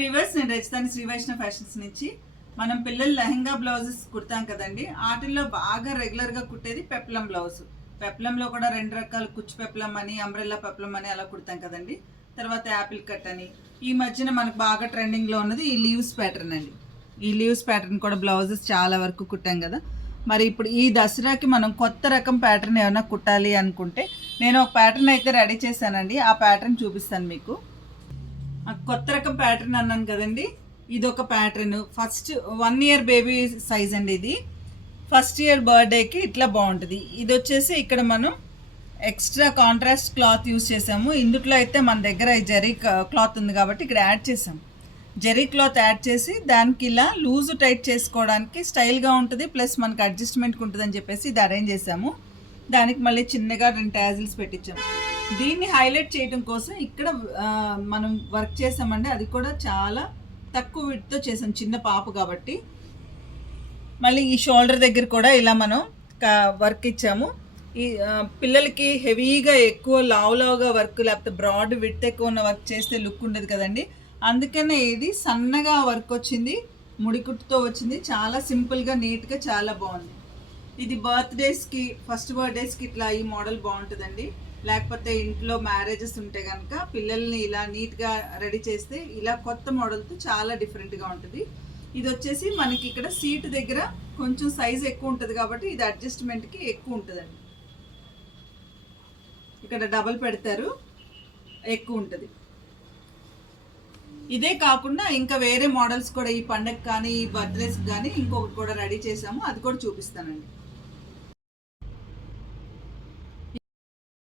Weavers, నేను రచితాని Shri Vaishnav fashions నుంచి. మనం పిల్లలు లెహంగా బ్లౌజెస్ కుడతాం కదండి. వాటిల్లో బాగా రెగ్యులర్గా కుట్టేది పెప్లం బ్లౌజ్. పెప్లంలో కూడా 2 రకాలు, కుచ్చు పెప్లం అని, అంబ్రెల్లా పెప్లం అని అలా కుడతాం కదండి. తర్వాత యాపిల్ కట్ అని. ఈ మధ్యన మనకు బాగా ట్రెండింగ్లో ఉన్నది ఈ లీవ్స్ ప్యాటర్న్ అండి. ఈ లీవ్స్ ప్యాటర్న్ కూడా బ్లౌజెస్ చాలా వరకు కుట్టాం కదా. మరి ఇప్పుడు ఈ దసరాకి మనం కొత్త రకం ప్యాటర్న్ ఏమైనా కుట్టాలి అనుకుంటే నేను ఒక ప్యాటర్న్ అయితే రెడీ చేశానండి. ఆ ప్యాటర్న్ చూపిస్తాను మీకు. కొత్త రకం ప్యాటర్న్ అన్నాను కదండి, ఇది ఒక pattern. First 1 year baby size అండి. ఇది ఫస్ట్ ఇయర్ బర్త్డేకి ఇట్లా బాగుంటుంది. ఇది వచ్చేసి ఇక్కడ మనం ఎక్స్ట్రా కాంట్రాస్ట్ క్లాత్ యూస్ చేసాము. ఇందులో అయితే మన దగ్గర జరీ క్లాత్ ఉంది కాబట్టి ఇక్కడ యాడ్ చేసాము. జరీ క్లాత్ యాడ్ చేసి దానికి ఇలా లూజ్ టైట్ చేసుకోవడానికి స్టైల్గా ఉంటుంది, ప్లస్ మనకి అడ్జస్ట్మెంట్కి ఉంటుంది అని చెప్పేసి ఇది అరేంజ్ చేసాము. దానికి మళ్ళీ చిన్నగా 2 టాజిల్స్ పెట్టించాము. దీన్ని హైలైట్ చేయడం కోసం ఇక్కడ మనం వర్క్ చేసామండి. అది కూడా చాలా తక్కువ విడ్త్తో చేసాం, చిన్న పాప కాబట్టి. మళ్ళీ ఈ షోల్డర్ దగ్గర కూడా ఇలా మనం వర్క్ ఇచ్చాము. ఈ పిల్లలకి హెవీగా ఎక్కువ లావుగా వర్క్, లేకపోతే బ్రాడ్ విడ్త్ ఎక్కువ ఉన్న వర్క్ చేస్తే లుక్ ఉండదు కదండి. అందుకనే ఇది సన్నగా వర్క్ వచ్చింది, ముడికుట్టుతో వచ్చింది. చాలా సింపుల్గా, నీట్గా, చాలా బాగుంది. ఇది బర్త్డేస్కి, ఫస్ట్ బర్త్డేస్కి ఇట్లా ఈ మోడల్ బాగుంటుందండి. లేకపోతే ఇంట్లో మ్యారేజెస్ ఉంటే కనుక పిల్లల్ని ఇలా నీట్గా రెడీ చేస్తే ఇలా కొత్త మోడల్తో చాలా డిఫరెంట్గా ఉంటుంది. ఇది వచ్చేసి మనకి ఇక్కడ సీట్ దగ్గర కొంచెం సైజ్ ఎక్కువ ఉంటుంది కాబట్టి ఇది అడ్జస్ట్మెంట్కి ఎక్కువ ఉంటుందండి. ఇక్కడ డబల్ పెడతారు, ఎక్కువ ఉంటుంది. ఇదే కాకుండా ఇంకా వేరే మోడల్స్ కూడా ఈ పండగ కానీ, ఈ బర్త్డేస్కి కానీ ఇంకొకటి కూడా రెడీ చేసాము. అది కూడా చూపిస్తానండి.